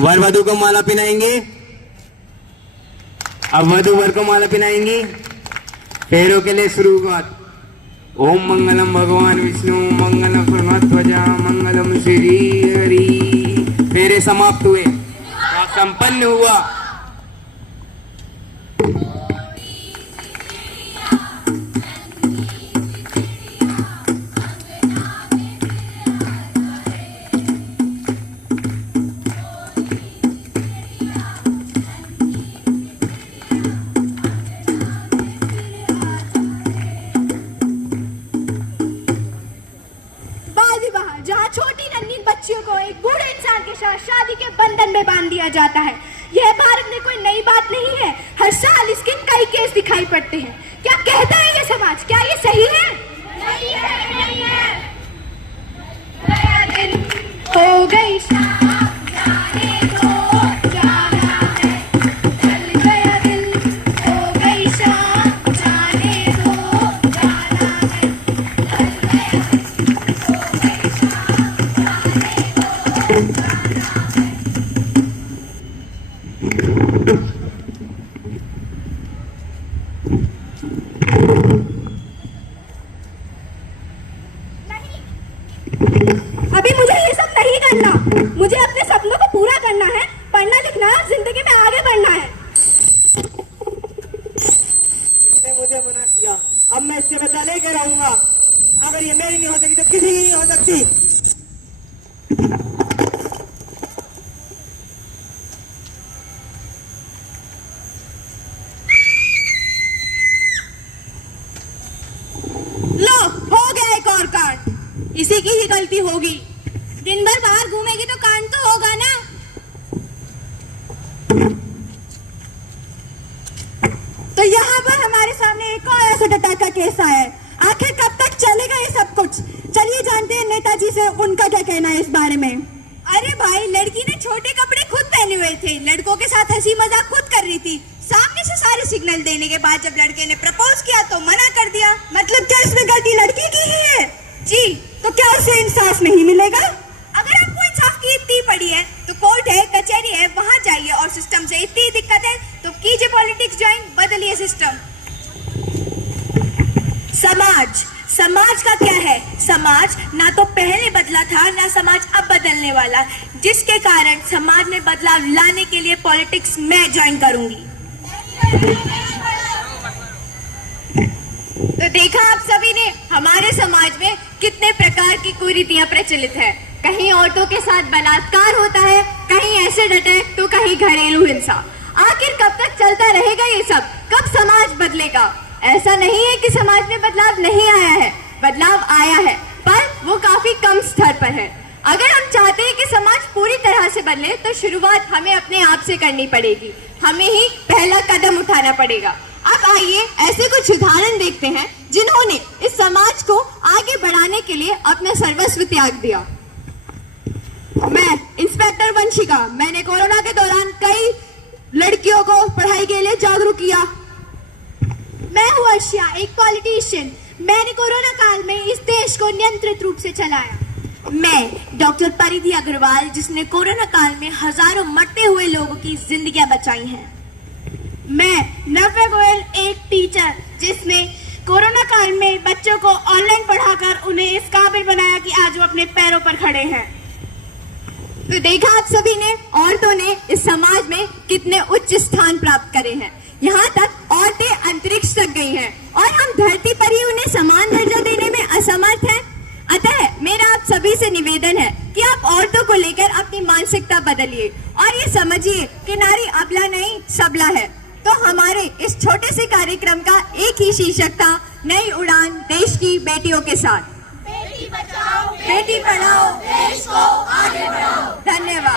वर वधु को माला पहनाएंगे। अब वधु वर को माला पहनाएंगी। पैरों के लिए शुरुआत। ओम मंगलम भगवान विष्णु मंगलम प्रणध्वजा मंगलम श्री हरि। फेरे समाप्त हुए, संपन्न हुआ। जहाँ छोटी नन्ही बच्चियों को एक बूढ़े इंसान के साथ शादी के बंधन में बांध दिया जाता है। यह भारत में कोई नई बात नहीं है। हर साल इसके कई केस दिखाई पड़ते हैं। क्या कहता है ये समाज? क्या ये सही है? नहीं है, नहीं है। हो गई जाने दो, जाना है। चल गया दिल, हो गई शाम, जाने दो, जाना है। चल गया दिल, हो गई शाम, जाने दो, जाना है। अभी मुझे ये सब नहीं करना। मुझे अपने सपनों को पूरा करना है, पढ़ना लिखना है, जिंदगी में आगे बढ़ना है। इसने मुझे मना किया, अब मैं इससे बदला लेकर रहूंगा। अगर ये मेरी नहीं हो सकी तो किसी की नहीं हो सकती। लो, हो गया एक और कांड। इसी की ही गलती होगी। दिन भर बाहर घूमेगी तो कांड तो होगा ना। तो यहाँ पर हमारे सामने एक और एसिड अटैक का केस आया है। आखिर कब तक चलेगा ये सब कुछ? चलिए जानते हैं नेताजी से उनका क्या कहना है इस बारे में। अरे भाई, लड़की ने छोटे कपड़े खुद पहने हुए थे, लड़कों के साथ हंसी मजाक खुद कर रही थी। सामने से सारे सिग्नल देने के बाद जब लड़के ने प्रपोज किया तो मना कर दिया। मतलब क्या इसमें गलती लड़की की ही है? जी, तो क्या उसे इंसाफ नहीं मिलेगा? अगर आपको इंसाफ की इतनी पड़ी है तो कोर्ट है, कचहरी है, वहां जाइए। और सिस्टम से इतनी दिक्कत है तो कीजिए पॉलिटिक्स ज्वाइन, बदलिए सिस्टम। समाज, समाज का क्या है? समाज ना तो पहले बदला था, ना समाज अब बदलने वाला, जिसके कारण समाज में बदलाव लाने के लिए पॉलिटिक्स मैं ज्वाइन करूंगी। तो देखा आप सभी ने हमारे समाज में कितने प्रकार की कुरीतियां प्रचलित है। कहीं औरतों के साथ बलात्कार होता है, कहीं एसिड अटैक, तो कहीं घरेलू हिंसा। आखिर कब तक चलता रहेगा ये सब? कब समाज बदलेगा? ऐसा नहीं है कि समाज में बदलाव नहीं आया है, बदलाव आया है, पर वो काफी कम स्तर पर है। अगर हम चाहते हैं कि समाज पूरी तरह से बदले तो शुरुआत हमें अपने आप से करनी पड़ेगी। हमें ही पहला कदम उठाना पड़ेगा। अब आइए ऐसे कुछ उदाहरण देखते हैं जिन्होंने इस समाज को आगे बढ़ाने के लिए अपना सर्वस्व त्याग दिया। मैं इंस्पेक्टर वंशिका, मैंने कोरोना के दौरान कई लड़कियों को पढ़ाई के लिए जागरूक किया। मैं हूँ अर्शिया, एक पॉलिटिशियन, मैंने कोरोना काल में इस देश को नियंत्रित रूप से चलाया। मैं डॉक्टर परिधि अग्रवाल, जिसने कोरोना काल में हजारों मरते हुए लोगों की जिंदगियां बचाई हैं। मैं नव्या गोयल, एक टीचर, जिसने कोरोना काल में बच्चों को ऑनलाइन पढ़ाकर उन्हें इस काबिल बनाया कि आज वो अपने पैरों पर खड़े हैं। तो देखा आप सभी ने, औरतों ने इस समाज में कितने उच्च स्थान प्राप्त करे हैं। यहाँ तक औरतें अंतरिक्ष तक गई हैं और हम धरती पर ही उन्हें समान दर्जा देने में असमर्थ हैं। अतः मेरा आप सभी से निवेदन है कि आप औरतों को लेकर अपनी मानसिकता बदलिए और ये समझिए कि नारी अबला नहीं सबला है। तो हमारे इस छोटे से कार्यक्रम का एक ही शीर्षक था, नई उड़ान देश की बेटियों के साथ। बेटी बचाओ, बेटी पढ़ाओ, देश को आगे बढ़ाओ। धन्यवाद।